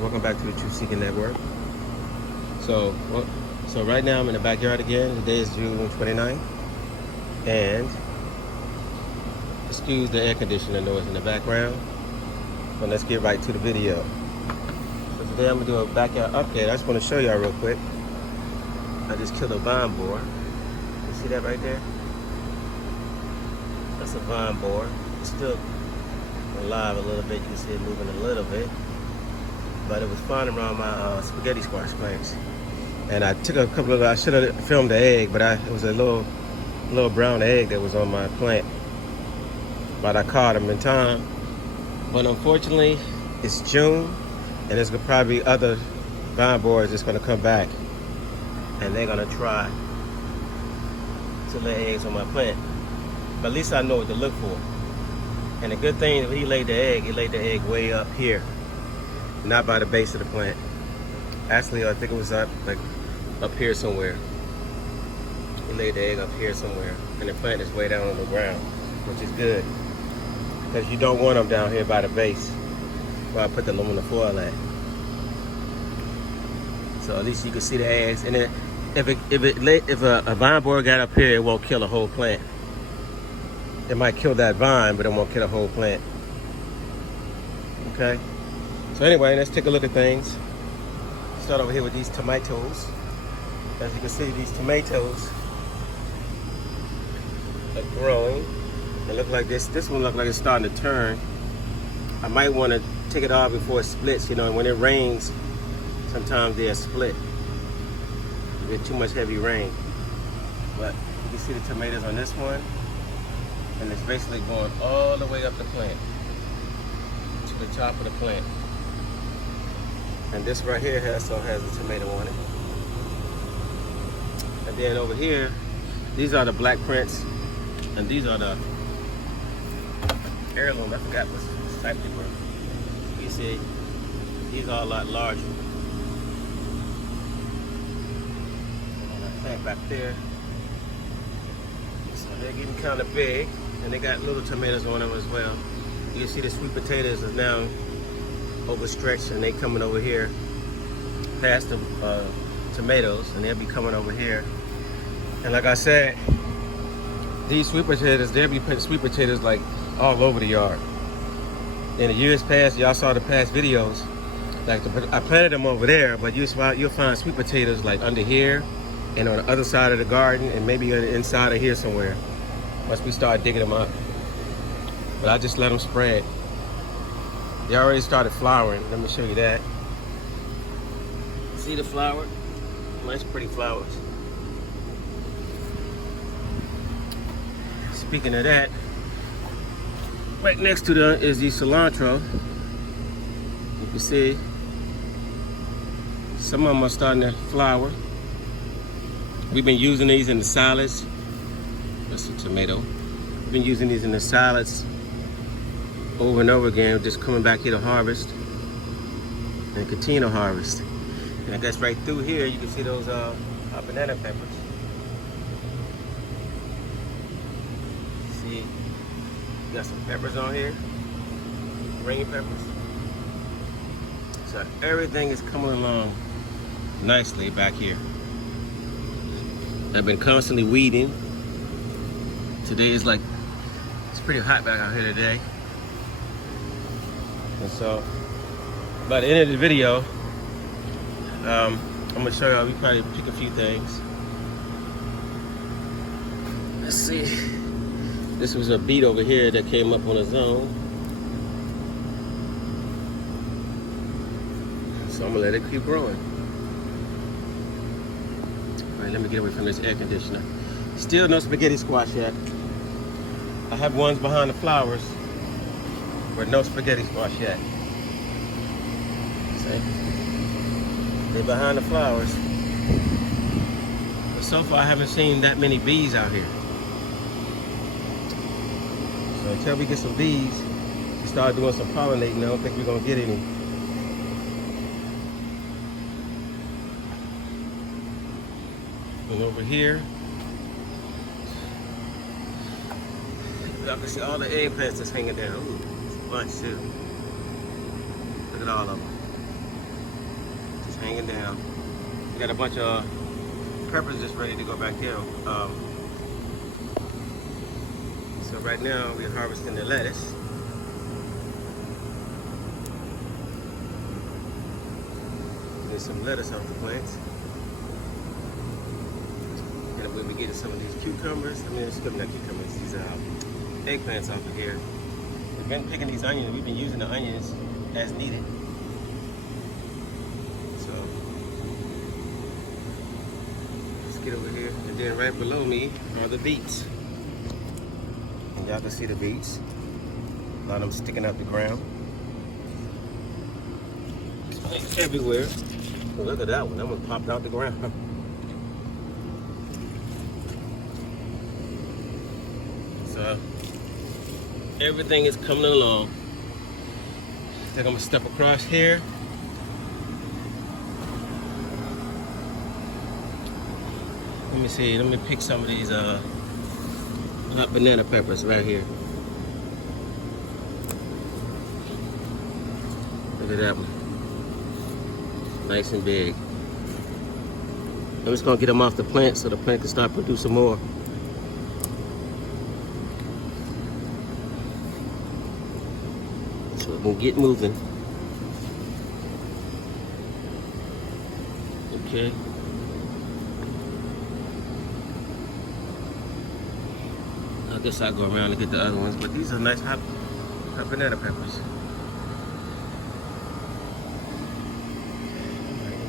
Welcome back to the Truth Seeking Network. So right now I'm in the backyard again. Today is June 29th, and excuse the air conditioner noise in the background. But let's get right to the video. So today I'm gonna do a backyard update. I just want to show y'all real quick. I just killed a vine borer. You see that right there? That's a vine borer. It's still alive a little bit. You can see it moving a little bit. But it was flying around my spaghetti squash plants. And I took a couple of, I should have filmed the egg, but it was a little brown egg that was on my plant. But I caught them in time. But unfortunately, it's June, and there's probably other vine borers that's gonna come back. And they're gonna try to lay eggs on my plant. But at least I know what to look for. And the good thing, when he laid the egg way up here. Not by the base of the plant. Actually, I think it was up here somewhere. He laid the egg up here somewhere, and the plant is way down on the ground, which is good, because you don't want them down here by the base, where I put the aluminum foil at. So at least you can see the eggs. And then if a vine borer got up here, it won't kill a whole plant. It might kill that vine, but it won't kill a whole plant. Okay. So anyway, let's take a look at things. Start over here with these tomatoes. As you can see, these tomatoes are growing. They look like this. This one looks like it's starting to turn. I might want to take it off before it splits. You know, when it rains, sometimes they'll split. You get too much heavy rain. But you can see the tomatoes on this one. And it's basically going all the way up the plant, to the top of the plant. And this right here also has a tomato on it. And then over here, these are the black prints, and these are the heirloom. I forgot what type they were. You see, these are a lot larger. And I plant back there. So they're getting kind of big, and they got little tomatoes on them as well. You can see the sweet potatoes are now overstretched, and they coming over here past the tomatoes, and they'll be coming over here. And like I said, these sweet potatoes, they'll be putting sweet potatoes like all over the yard. In the years past, y'all saw the past videos, like I planted them over there, but you'll find sweet potatoes like under here and on the other side of the garden, and maybe on the inside of here somewhere once we start digging them up. But I just let them spread. They already started flowering. Let me show you that. See the flower? Nice pretty flowers. Speaking of that, right next to them is the cilantro. You can see some of them are starting to flower. We've been using these in the salads. That's a tomato. We've been using these in the salads over and over again, just coming back here to harvest and continue to harvest. And I guess right through here you can see those banana peppers. See, you got some peppers on here, ring peppers. So everything is coming along nicely back here. I've been constantly weeding. Today is it's pretty hot back out here today. And so, by the end of the video, I'm gonna show y'all, we probably pick a few things. Let's see. This was a beet over here that came up on its own. So I'm gonna let it keep growing. All right, let me get away from this air conditioner. Still no spaghetti squash yet. I have ones behind the flowers, but no spaghetti squash yet. See? They're behind the flowers. But so far I haven't seen that many bees out here. So until we get some bees, we start doing some pollinating, I don't think we're gonna get any. And over here, y'all can see all the eggplants that's hanging down. Ooh, a bunch too. Look at all of them. hanging down. We got a bunch of peppers just ready to go back there. So right now we're harvesting the lettuce. There's some lettuce off the plants. And we'll be getting some of these cucumbers. Excuse me, not cucumbers, these eggplants off of here. We've been picking these onions. We've been using the onions as needed. So let's get over here. And then right below me are the beets. And y'all can see the beets. A lot of them sticking out the ground. It's everywhere. Oh, look at that one. That one popped out the ground. So everything is coming along. I think I'm gonna step across here. Let me see. Let me pick some of these hot banana peppers right here. Look at that one. Nice and big. I'm just gonna get them off the plant so the plant can start producing more. So we'll get moving. Okay. I guess I'll go around and get the other ones, but these are nice hot banana peppers.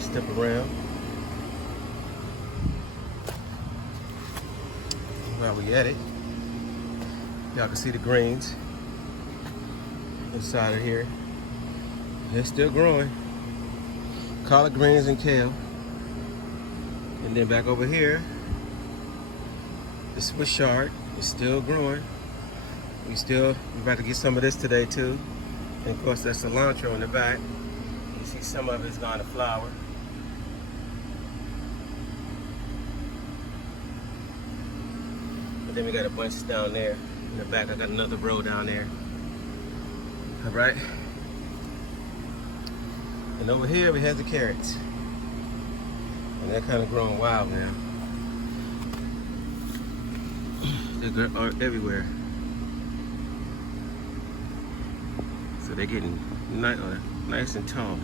Step around. While we at it, y'all can see the greens inside of here. They're still growing. Collard greens and kale. And then back over here, the Swiss chard is still growing. We're about to get some of this today too. And of course that cilantro in the back. You see some of it's gone to flower. Then we got a bunch down there in the back. I got another row down there. All right. And over here we have the carrots. And they're kind of growing wild now. They are everywhere. So they're getting nice and tall.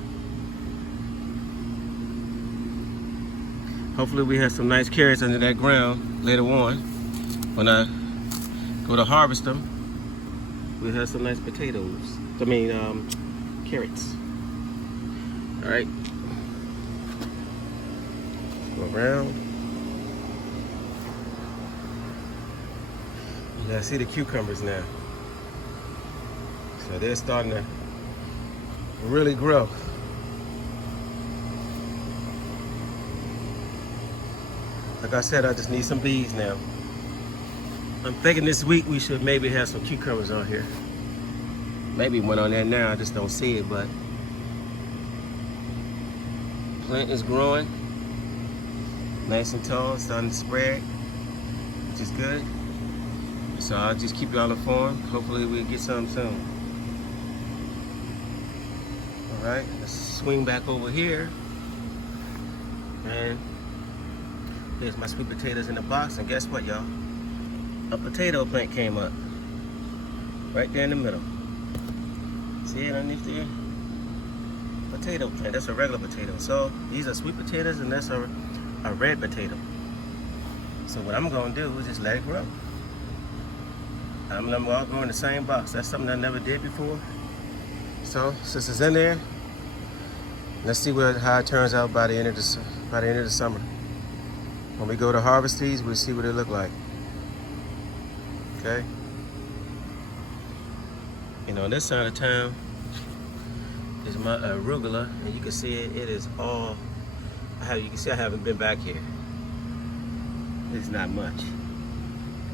Hopefully we have some nice carrots under that ground later on. When I go to harvest them, we'll have some nice potatoes. Carrots. All right. Go around. Yeah, I see the cucumbers now. So they're starting to really grow. Like I said, I just need some bees now. I'm thinking this week we should maybe have some cucumbers on here. Maybe one on there now, I just don't see it, but plant is growing. Nice and tall, starting to spread, which is good. So I'll just keep y'all informed. Hopefully we'll get some soon. All right, let's swing back over here. And here's my sweet potatoes in the box, and guess what, y'all? A potato plant came up right there in the middle. See it underneath there? Potato plant. That's a regular potato. So these are sweet potatoes, and that's a red potato. So what I'm gonna do is just let it grow. I'm gonna all grow in the same box. That's something I never did before. So since it's in there, let's see how it turns out by the end of the summer. When we go to harvest these, we'll see what they look like. Okay. You know, on this side of town is my arugula, and you can see it. It is all. You can see I haven't been back here. It's not much,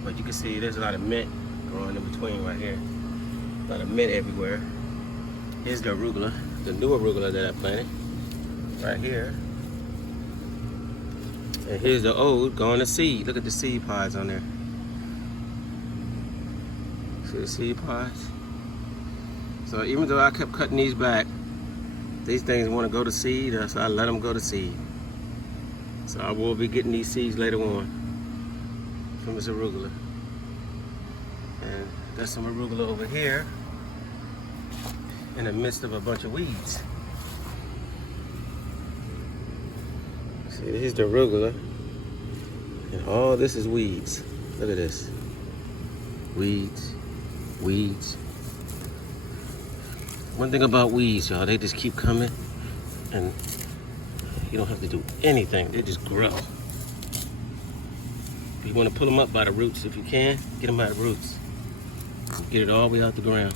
but you can see there's a lot of mint growing in between right here. A lot of mint everywhere. Here's the arugula, the new arugula that I planted right here. And here's the old going to seed. Look at the seed pods on there. See the seed pods? So even though I kept cutting these back, These things want to go to seed, so I let them go to seed. So I will be getting these seeds later on from this arugula. And got some arugula over here in the midst of a bunch of weeds. See, here's the arugula. And all this is weeds. Look at this. Weeds, weeds. One thing about weeds, y'all, they just keep coming and you don't have to do anything. They just grow. You want to pull them up by the roots if you can. Get them by the roots. Get it all the way out the ground.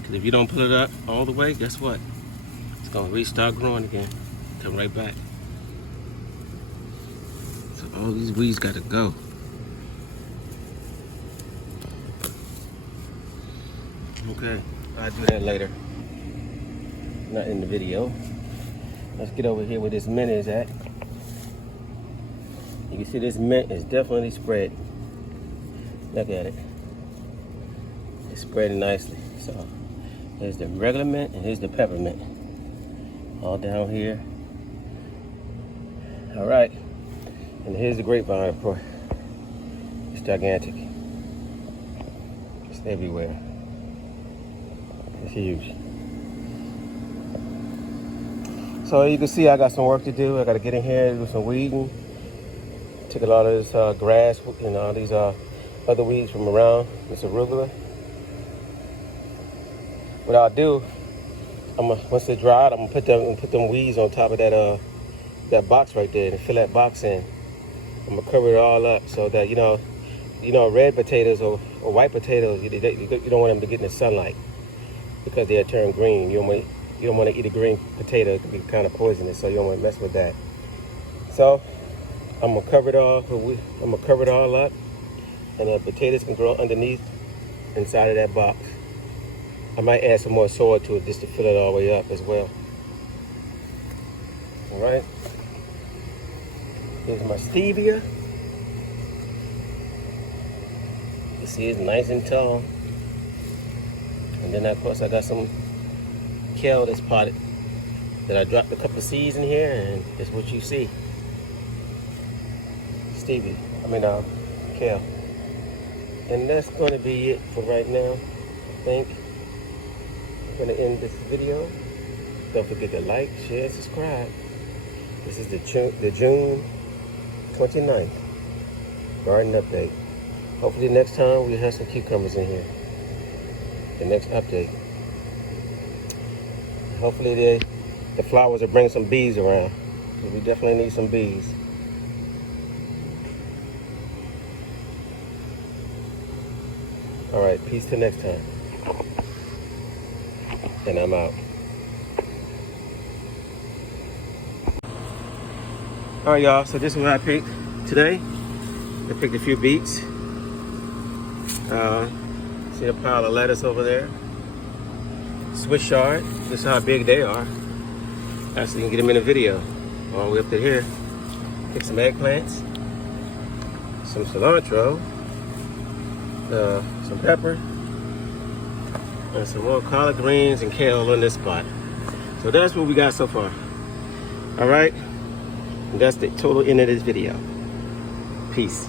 Because if you don't pull it up all the way, guess what? It's going to restart growing again. Come right back. So all these weeds got to go. Okay, I'll do that later. Not in the video. Let's get over here where this mint is at. You can see this mint is definitely spread. Look at it. It's spreading nicely. So here's the regular mint and here's the peppermint. All down here. All right. And here's the grapevine, of course. It's gigantic. It's everywhere. It's huge. So you can see I got some work to do. I got to get in here and do some weeding. Take a lot of this grass and all these other weeds from around this arugula. What I'll do, once they're dried, I'm gonna put them weeds on top of that box right there and fill that box in. I'm gonna cover it all up so that you know red potatoes or white potatoes, you don't want them to get in the sunlight because they'll turn green. You don't want to eat a green potato. It can be kind of poisonous, so you don't want to mess with that. So I'm gonna cover it all. I'm gonna cover it all up, and the potatoes can grow underneath, inside of that box. I might add some more soil to it just to fill it all the way up as well. All right. Here's my stevia. You see, it's nice and tall. And then of course I got some kale that's potted that I dropped a couple of seeds in here, and that's what you see. Kale. And that's going to be it for right now, I think. I'm going to end this video. Don't forget to like, share, subscribe. This is the June 29th garden update. Hopefully next time we have some cucumbers in here. The next update. Hopefully the flowers will bring some bees around. We definitely need some bees. All right, peace till next time. And I'm out. All right, y'all, so this is what I picked today. I picked a few beets. See a pile of lettuce over there. Swiss chard, this is how big they are. Actually, you can get them in a video. All the way up to here. Pick some eggplants, some cilantro, some pepper, and some more collard greens and kale on this spot. So that's what we got so far. All right, and that's the total end of this video. Peace.